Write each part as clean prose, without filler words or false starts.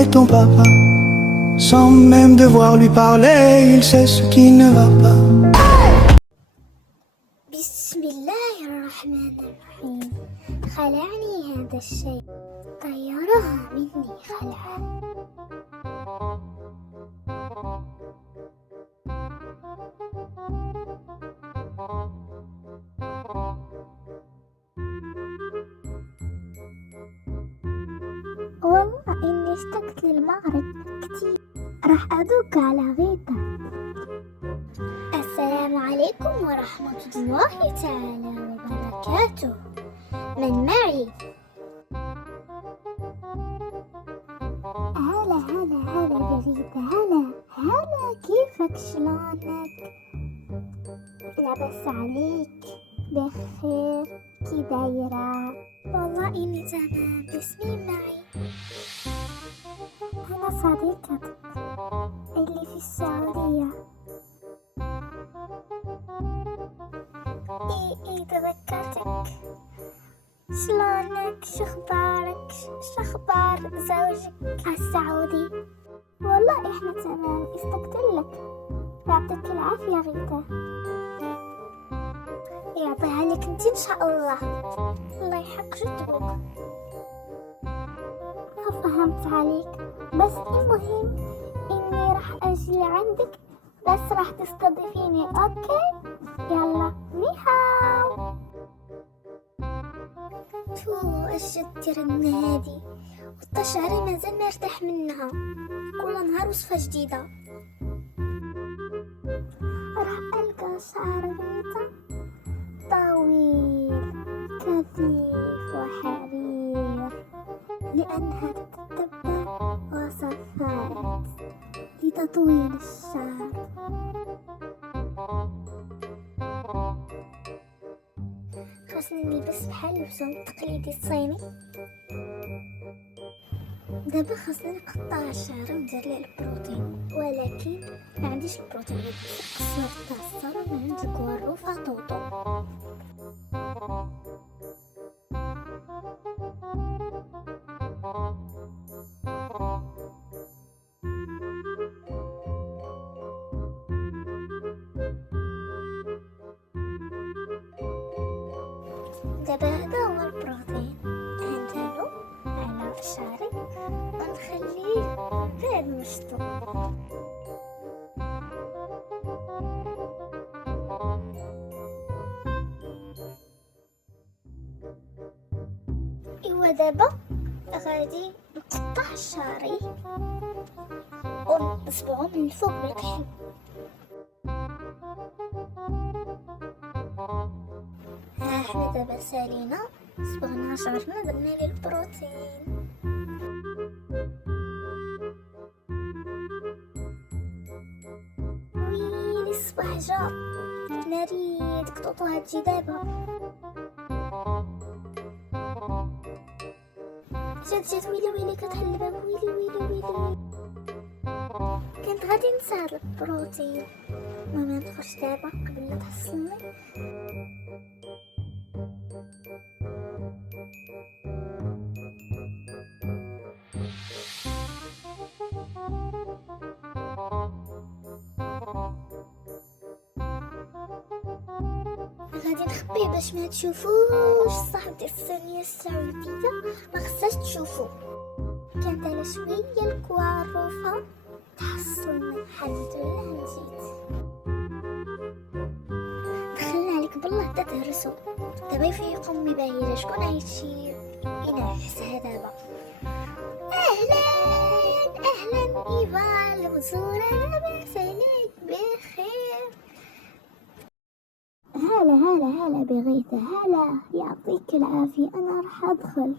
est ton papa. Sans même devoir lui parler, il sait ce qui ne va pas. بسم الله الرحمن الرحيم. خلعني هذا الشيء، طيرها مني خلعا. والله إني اشتقت للمغرب كتير، راح أدق على غيطة. السلام عليكم ورحمة الله تعالى وبركاته. من معي؟ هلا هلا هلا بغيطة، هلا كيفك شلونك؟ لاباس عليك؟ بخير؟ كي دايرة؟ والله إني تمام، بس مين معي؟ أنا صديقتك اللي في السعودية. إيه تذكرتك. شلونك؟ شخبارك؟ شخبار زوجك السعودي؟ والله إحنا تمام، اشتقتلك. يعطيك العافية غيثة. يعطيها لك انت ان شاء الله. الله يحق جدك. ما فهمت عليك، بس المهم اني راح اجي لعندك، بس راح تستضيفيني. اوكي يلا نيهاو. شو الجد ترن هادي، والطشعري مازال نرتاح منها، كل نهار وصفة جديدة. راح ألقى شعر غيطة طويل كثيف وحرير، لأنها تتبع وصفات لتطويل الشعر. خاصني نلبس بحال اللبسون التقليدي الصيني. دابا خاصني نقطع الشعر وندير ليه البروتين، ولكن ما عنديش البروتين، غادي الصوص تاع الصالون من عند الكواروفا طوطو. دابا هذا هو البروتين، ندهنو على شعري ونخليه بعد مشطو. ايوا دابا غادي نقطع شعري ونصبغو من الفوق بالكحل. ها حنا دابا سالينا صبغنا شعرنا، درنا ليه البروتين. ويلي الصباح جا، ناري ديك طوطو هتجي دابا. جات ويلي كتحل الباب. ويلي كنت غادي ننسى هاد البروتين. المهم نخرج دابا قبل لا تحصلني. غادي نخبيه باش ما تشوفوش. صاحبتي الصينية السعودية ما خصهاش تشوفو. كانت على شوية الكواروفة تحصلني، الحمد لله نجيت. دخلنا عليك بالله حتى تهرسو. دابا يفيق امي باهية، شكون عايشي ينعسها دابا. اهلا ايفا المزورة، لاباس عليك؟ بخير. هلا بغيثة، هلا يعطيك العافية. أنا راح أدخل،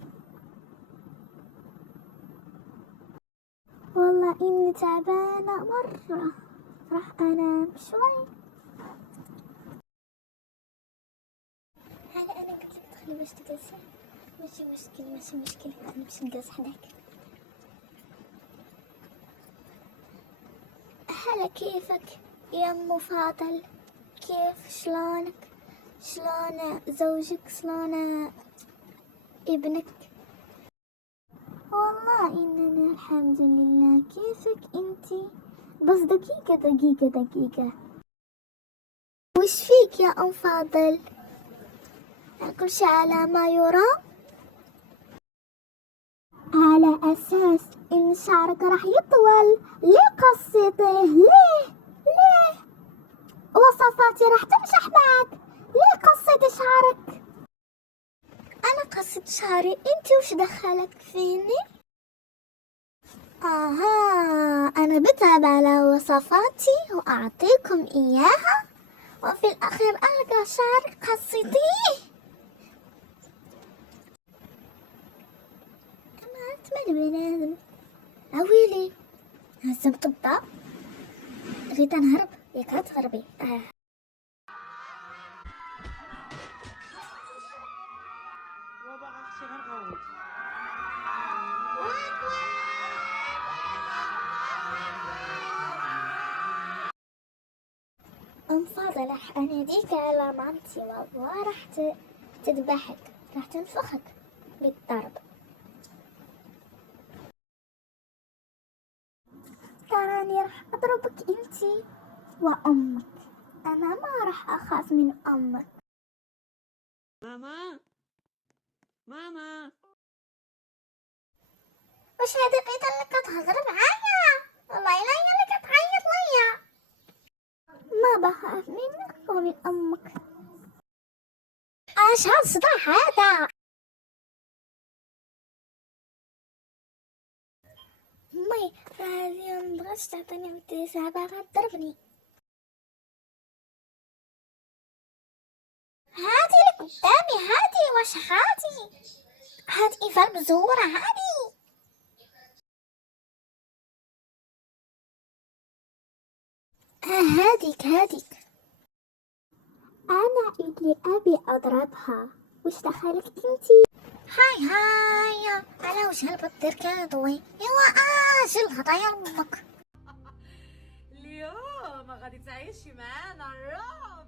والله إني تعبانة مرة، راح أنام شوي. هلا أنا قلت لك دخلي باش تجلسي. ماشي مشكل، أنا باش نجلس حداك. هلا كيفك يا أم فاضل؟ كيف شلونك؟ شلون زوجك؟ شلون ابنك؟ والله إننا الحمد لله. كيفك انتي؟ بس دقيقة. وش فيك يا أم فاضل؟ كل شي على ما يرام؟ على أساس إن شعرك راح يطول. ليه قصيته؟ ليه؟ وصفاتي راح تنجح معك. ليه قصيت شعرك؟ أنا قصيت شعري، انتي وش دخلك فيني؟ أنا بتعب على وصفاتي وأعطيكم إياها، وفي الأخير ألقى شعرك قصيتيه. أنا أتمنى بنادم أويلي هزم طبطة. أريد أن أهرب. ياك لا تهربي. أم فاضل راح أناديك على مامتي، والله راح تذبحك، راح تنفخك بالضرب. تراني راح أضربك انتي وأمك. أنا ما راح أخاف من أمك. ماما وش هذا قيد انك تهضر معايا؟ والله لا انك تعيط ليا. ما بخاف منك ومن امك. ايش هالصداع هذا؟ امي هذه مبغاتش تعطيني مدرسة، باغا تضربني. هادي اللي قدامي، هادي واش هادي إيفا المزورة هادي. هاديك أنا اللي أبي أضربها. وش دخلك انتي؟ هاي أنا وش هالبطير كادوي. يلا أجل هضايا أمك. اليوم غادي تعيشي معانا الرعب.